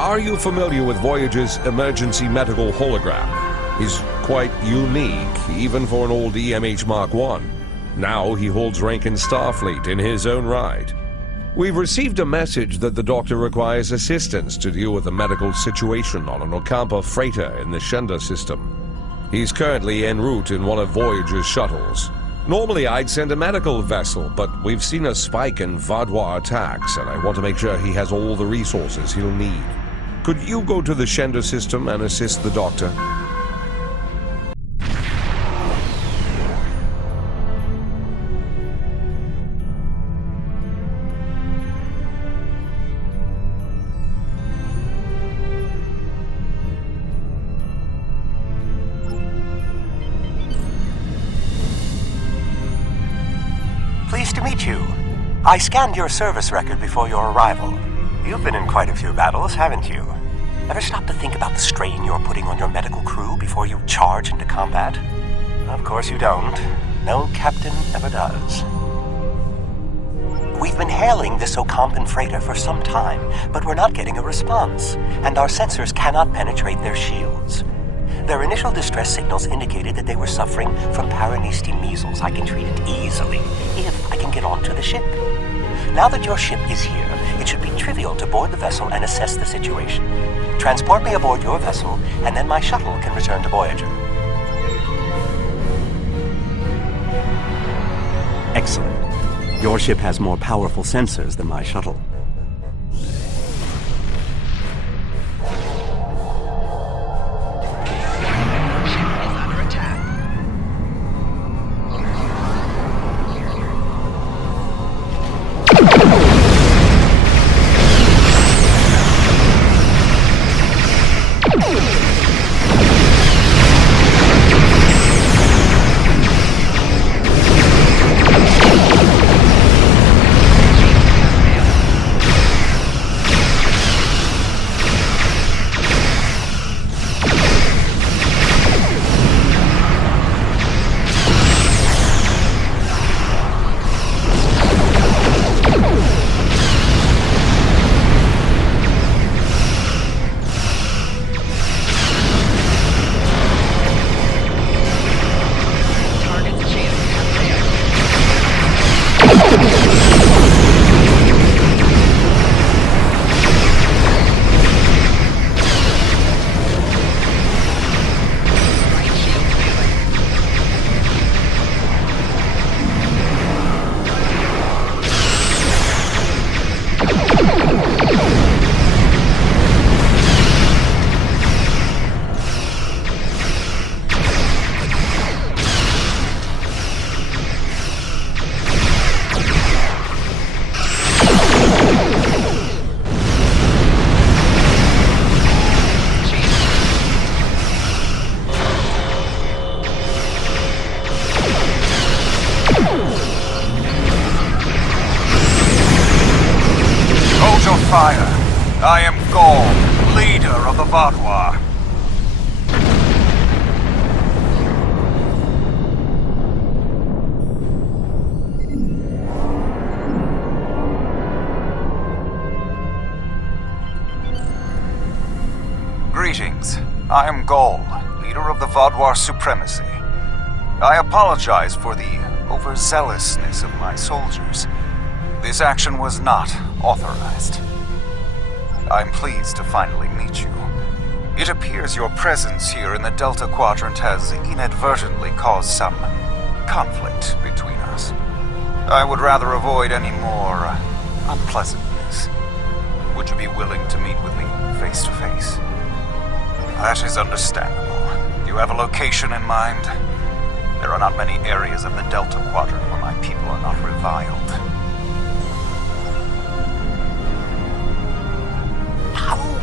Are you familiar with Voyager's emergency medical hologram? He's quite unique, even for an old EMH Mark I. Now he holds rank in Starfleet in his own right. We've received a message that the Doctor requires assistance to deal with a medical situation on an Ocampa freighter in the Shenda system. He's currently en route in one of Voyager's shuttles. Normally I'd send a medical vessel, but we've seen a spike in Vaadwaur attacks, and I want to make sure he has all the resources he'll need. Could you go to the Shenda system and assist the Doctor? Pleased to meet you. I scanned your service record before your arrival. You've been in quite a few battles, haven't you? Ever stop to think about the strain you're putting on your medical crew before you charge into combat? Of course you don't. No captain ever does. We've been hailing this Ocampan freighter for some time, but we're not getting a response, and our sensors cannot penetrate their shields. Their initial distress signals indicated that they were suffering from Paranesti measles. I can treat it easily, if I can get onto the ship. Now that your ship is here, it should be trivial to board the vessel and assess the situation. Transport me aboard your vessel, and then my shuttle can return to Voyager. Excellent. Your ship has more powerful sensors than my shuttle. Fire. I am Gaul, leader of the Vaadwaur. Greetings. I am Gaul, leader of the Vaadwaur supremacy. I apologize for the overzealousness of my soldiers. This action was not authorized. I'm pleased to finally meet you. It appears your presence here in the Delta Quadrant has inadvertently caused some conflict between us. I would rather avoid any more unpleasantness. Would you be willing to meet with me face to face? That is understandable. Do you have a location in mind? There are not many areas of the Delta Quadrant where my people are not reviled.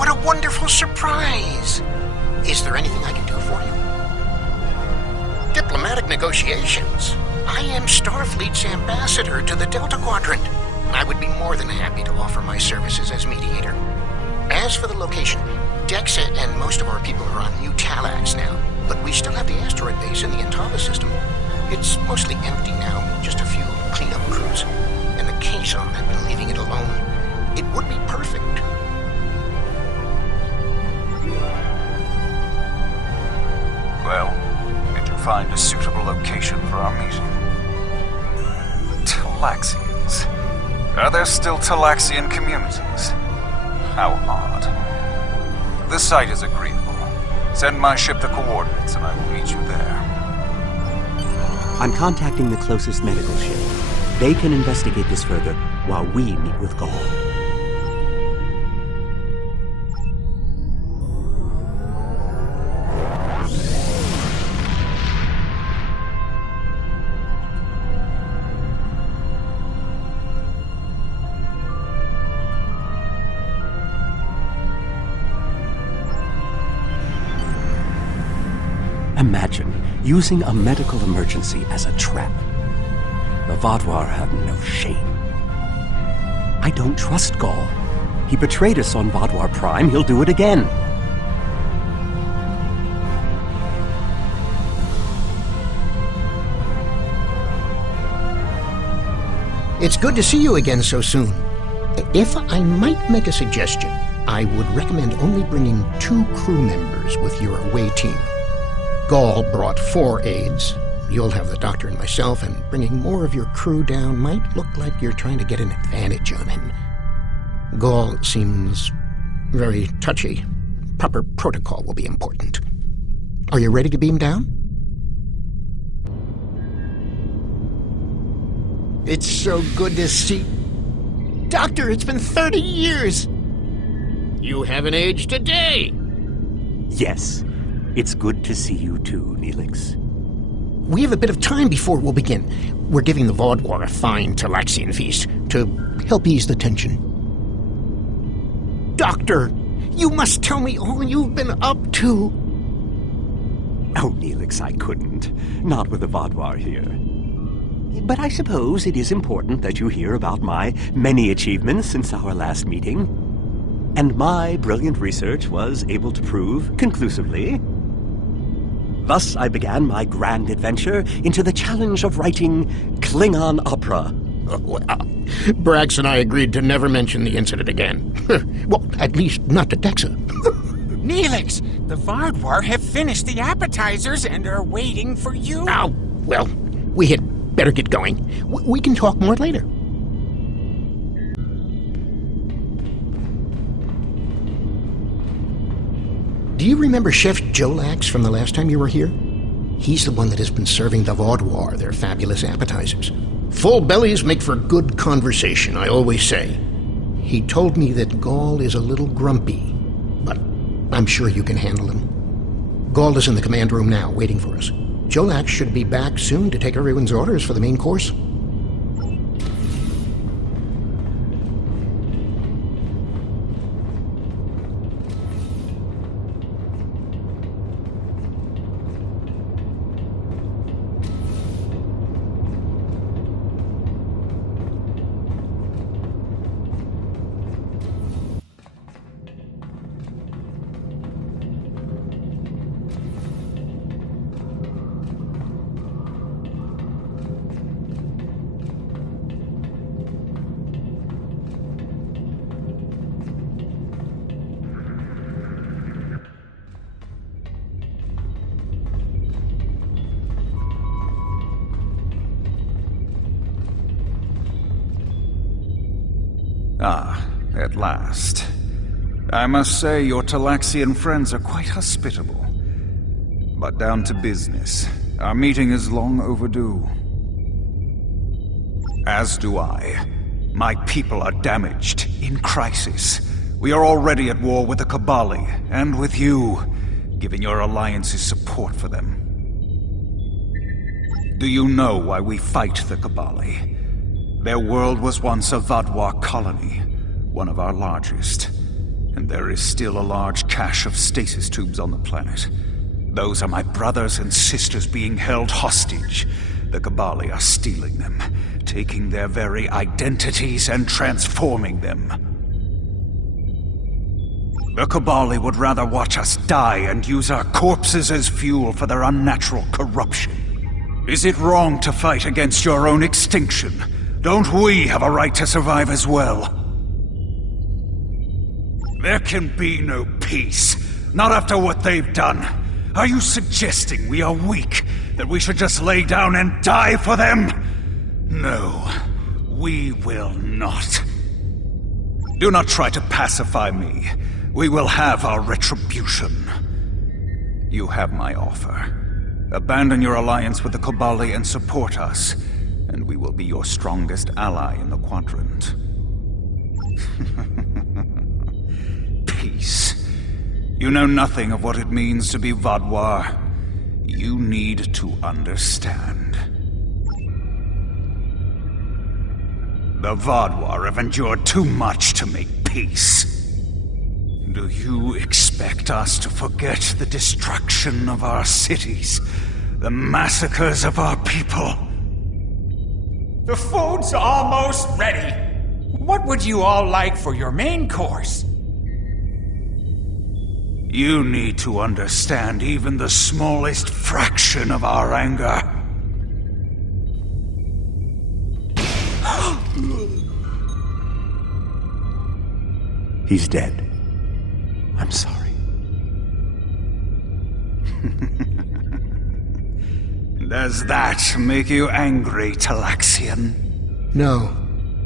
What a wonderful surprise! Is there anything I can do for you? Diplomatic negotiations. I am Starfleet's ambassador to the Delta Quadrant. I would be more than happy to offer my services as mediator. As for the location, Dexa and most of our people are on New Talax now, but we still have the asteroid base in the Intava system. It's mostly empty now, just a few cleanup crews. And the Caisson have been leaving it alone. It would be perfect. suitable location for our meeting. Talaxians. Are there still Talaxian communities? How odd. The site is agreeable. Send my ship the coordinates and I will meet you there. I'm contacting the closest medical ship. They can investigate this further while we meet with Gaul. Imagine using a medical emergency as a trap. The Vaadwaur have no shame. I don't trust Gaul. He betrayed us on Vaadwaur Prime. He'll do it again. It's good to see you again so soon. If I might make a suggestion, I would recommend only bringing 2 crew members with your away team. Gaul brought 4 aides. You'll have the doctor and myself, and bringing more of your crew down might look like you're trying to get an advantage on him. Gaul seems very touchy. Proper protocol will be important. Are you ready to beam down? It's so good to see... Doctor, it's been 30 years! You haven't aged a day! Yes. It's good to see you too, Neelix. We have a bit of time before we'll begin. We're giving the Vaadwaur a fine Talaxian feast to help ease the tension. Doctor, you must tell me all you've been up to. Oh, Neelix, I couldn't. Not with the Vaadwaur here. But I suppose it is important that you hear about my many achievements since our last meeting. And my brilliant research was able to prove conclusively. Thus, I began my grand adventure into the challenge of writing Klingon opera. Well, Brax and I agreed to never mention the incident again. Well, at least not to Dexa. Neelix, the Vaadwaur have finished the appetizers and are waiting for you. Oh, well, we had better get going. We can talk more later. Do you remember Chef Jolax from the last time you were here? He's the one that has been serving the Vaadwaur their fabulous appetizers. Full bellies make for good conversation, I always say. He told me that Gaul is a little grumpy, but I'm sure you can handle him. Gaul is in the command room now, waiting for us. Jolax should be back soon to take everyone's orders for the main course. Ah, at last. I must say your Talaxian friends are quite hospitable. But down to business. Our meeting is long overdue. As do I. My people are damaged, in crisis. We are already at war with the Cabali, and with you, giving your alliances support for them. Do you know why we fight the Cabali? Their world was once a Vaadwaur colony, one of our largest. And there is still a large cache of stasis tubes on the planet. Those are my brothers and sisters being held hostage. The Cabali are stealing them, taking their very identities and transforming them. The Cabali would rather watch us die and use our corpses as fuel for their unnatural corruption. Is it wrong to fight against your own extinction? Don't we have a right to survive as well? There can be no peace, not after what they've done. Are you suggesting we are weak, that we should just lay down and die for them? No, we will not. Do not try to pacify me. We will have our retribution. You have my offer. Abandon your alliance with the Kobali and support us, and we will be your strongest ally in the Quadrant. Peace. You know nothing of what it means to be Vadwar. You need to understand. The Vadwar have endured too much to make peace. Do you expect us to forget the destruction of our cities? The massacres of our people? The food's almost ready. What would you all like for your main course? You need to understand even the smallest fraction of our anger. He's dead. I'm sorry. Does that make you angry, Talaxian? No,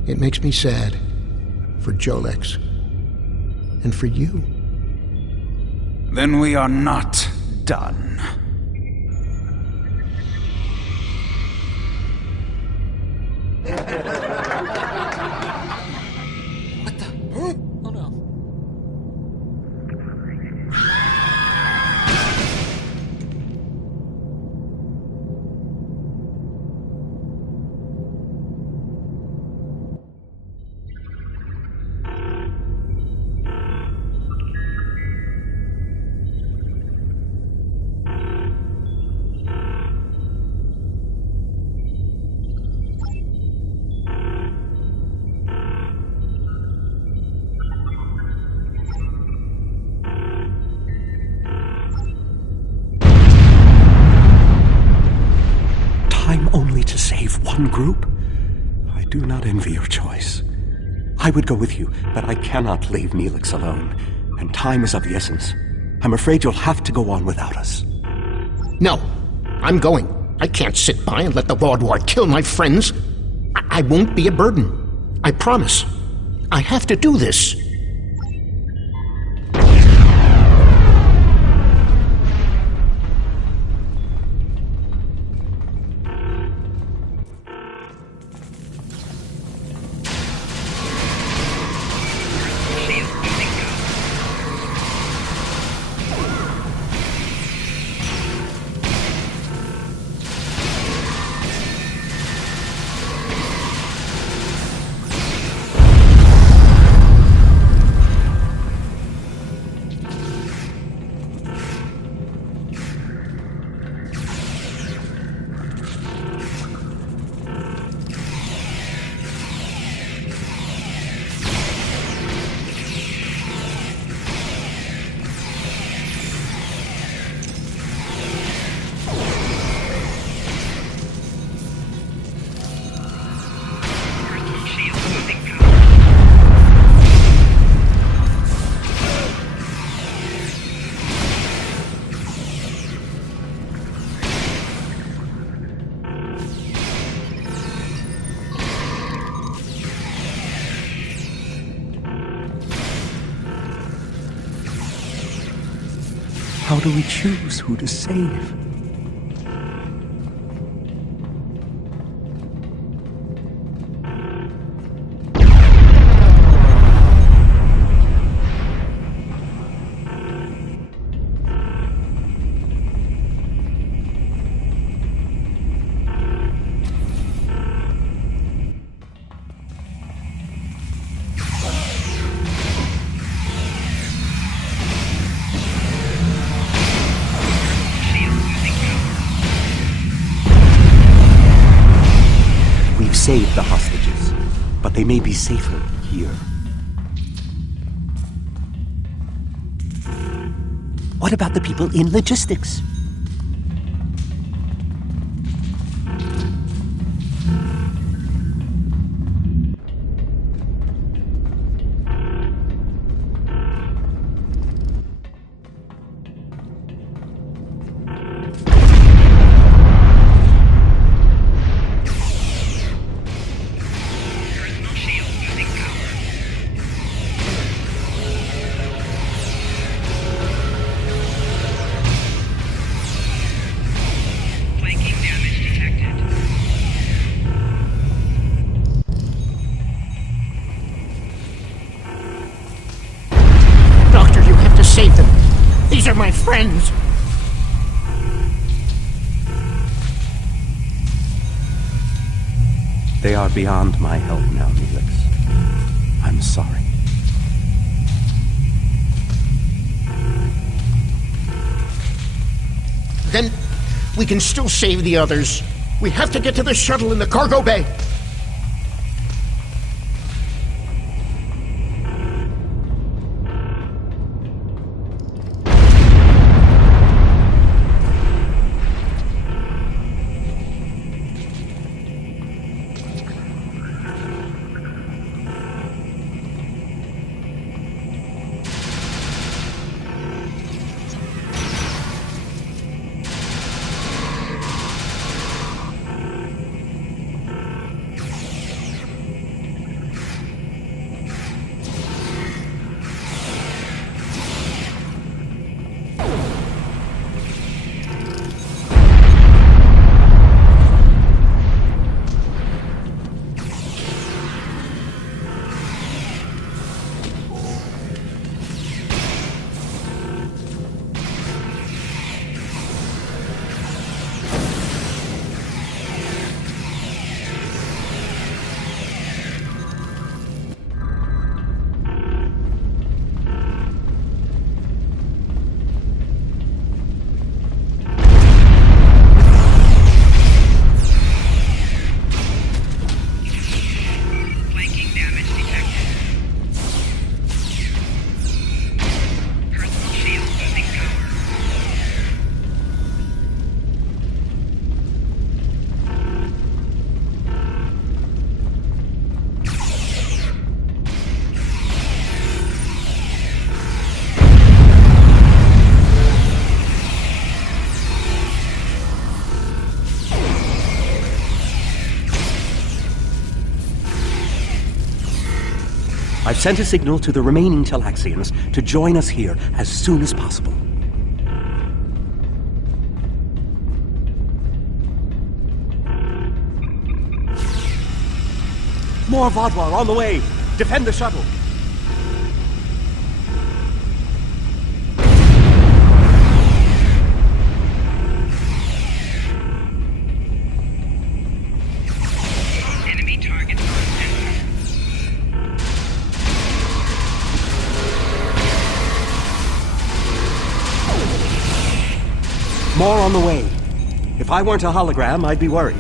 it makes me sad. For Jolex. And for you. Then we are not done. To save one group? I do not envy your choice. I would go with you, but I cannot leave Neelix alone, and time is of the essence. I'm afraid you'll have to go on without us. No, I'm going. I can't sit by and let the Vaudwar kill my friends. I won't be a burden. I promise. I have to do this. How do we choose who to save? Save the hostages, but they may be safer here. What about the people in logistics? They're my friends. They are beyond my help now, Neelix. I'm sorry. Then we can still save the others. We have to get to the shuttle in the cargo bay. I've sent a signal to the remaining Talaxians to join us here as soon as possible. More Vodwar on the way! Defend the shuttle! Enemy targets on center. More on the way. If I weren't a hologram, I'd be worried.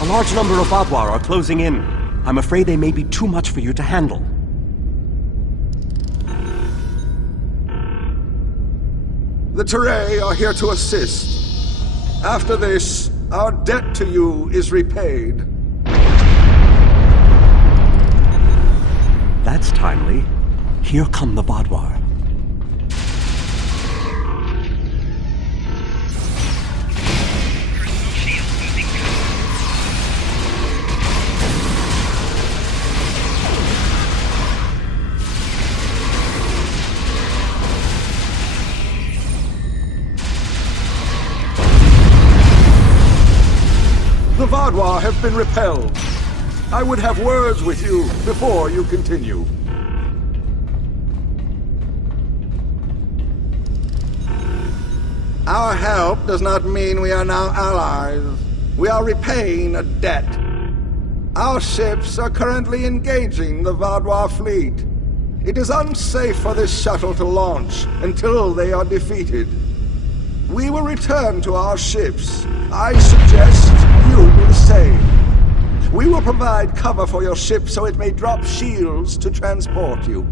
A large number of Vodwar are closing in. I'm afraid they may be too much for you to handle. The Teray are here to assist. After this, our debt to you is repaid. That's timely. Here come the Vodwar. Personal shield losing power. The Vodwar have been repelled. I would have words with you before you continue. Our help does not mean we are now allies. We are repaying a debt. Our ships are currently engaging the Vodwar fleet. It is unsafe for this shuttle to launch until they are defeated. We will return to our ships. I suggest you do the same. We will provide cover for your ship so it may drop shields to transport you.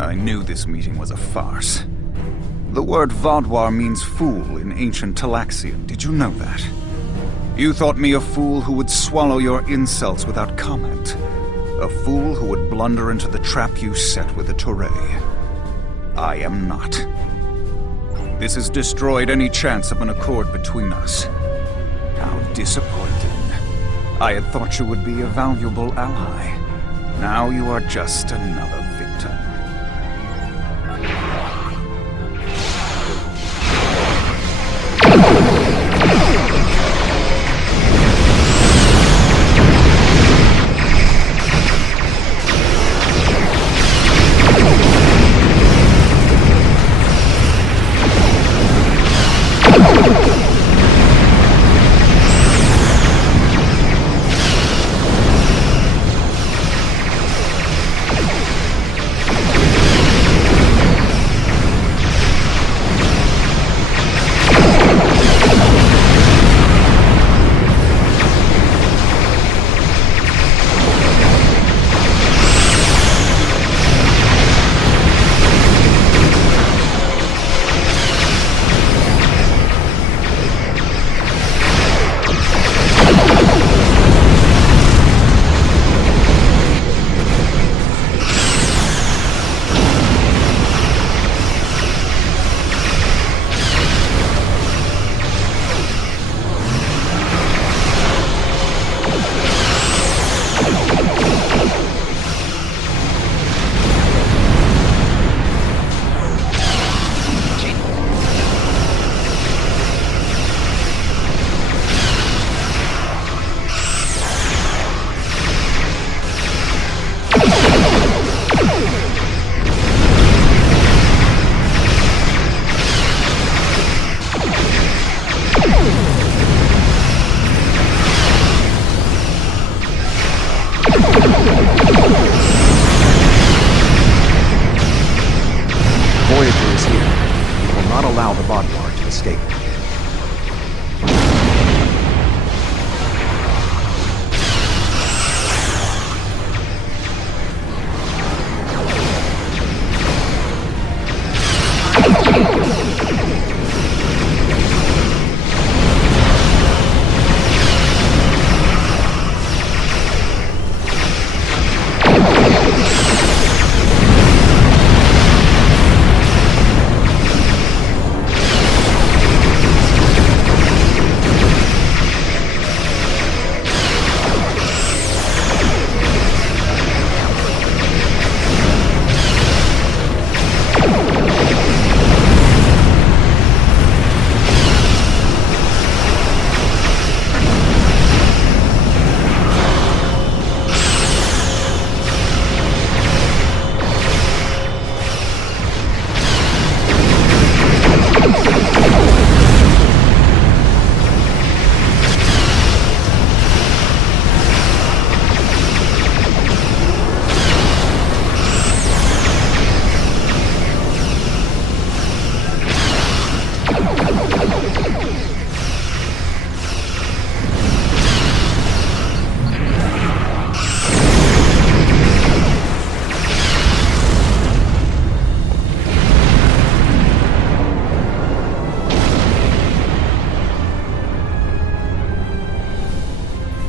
I knew this meeting was a farce. The word Vodwar means fool in ancient Talaxian. Did you know that? You thought me a fool who would swallow your insults without comment. A fool who would blunder into the trap you set with the Touré. I am not. This has destroyed any chance of an accord between us. How disappointing. I had thought you would be a valuable ally. Now you are just another victim. Voyager is here. We will not allow the Vodwar to escape.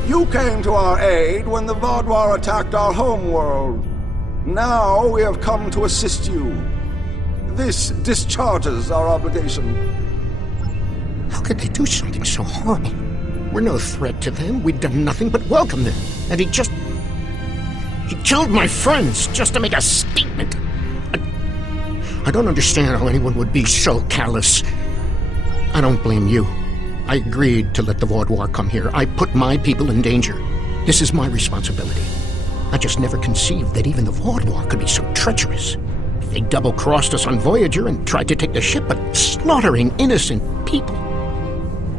You came to our aid when the Vodwar attacked our homeworld. Now we have come to assist you. This discharges our obligation. How could they do something so horrible? We're no threat to them. We've done nothing but welcome them. And he killed my friends just to make a statement. I don't understand how anyone would be so callous. I don't blame you. I agreed to let the Vodwar come here. I put my people in danger. This is my responsibility. I just never conceived that even the Vodwar could be so treacherous. They double-crossed us on Voyager and tried to take the ship, but slaughtering innocent people.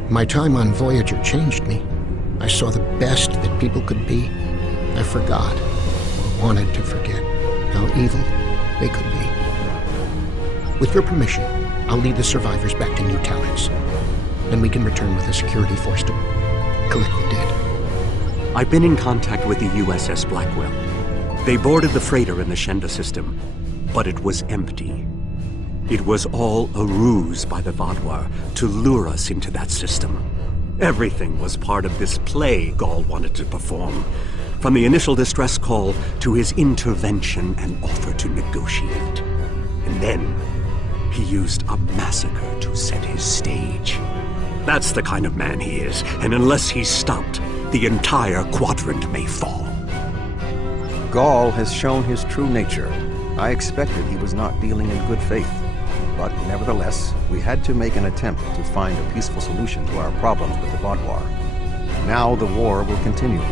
My time on Voyager changed me. I saw the best that people could be. I forgot, or wanted to forget, how evil they could be. With your permission, I'll lead the survivors back to New Talents. Then we can return with a security force to collect the dead. I've been in contact with the USS Blackwell. They boarded the freighter in the Shenda system. but it was empty. It was all a ruse by the Vadwar to lure us into that system. Everything was part of this play Gaul wanted to perform, from the initial distress call to his intervention and offer to negotiate. And then he used a massacre to set his stage. That's the kind of man he is, and unless he's stopped, the entire quadrant may fall. Gaul has shown his true nature. I expected he was not dealing in good faith. But nevertheless, we had to make an attempt to find a peaceful solution to our problems with the Vadwar. Now the war will continue.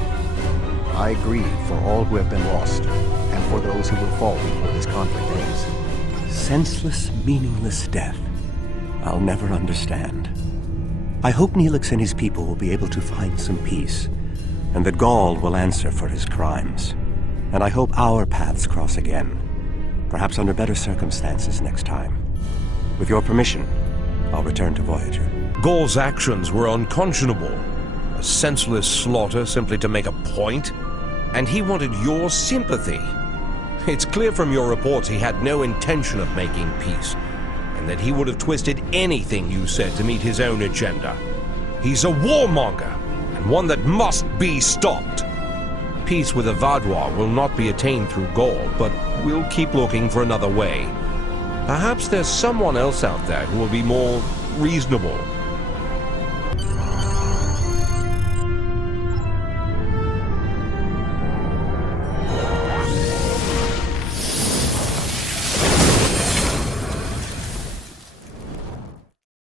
I grieve for all who have been lost, and for those who will fall before this conflict ends. Senseless, meaningless death. I'll never understand. I hope Neelix and his people will be able to find some peace, and that Gaul will answer for his crimes. And I hope our paths cross again, perhaps under better circumstances next time. With your permission, I'll return to Voyager. Gaul's actions were unconscionable. A senseless slaughter simply to make a point. And he wanted your sympathy. It's clear from your reports he had no intention of making peace, and that he would have twisted anything you said to meet his own agenda. He's a warmonger, and one that must be stopped. Peace with the Vadwar will not be attained through Gaul, but we'll keep looking for another way. Perhaps there's someone else out there who will be more reasonable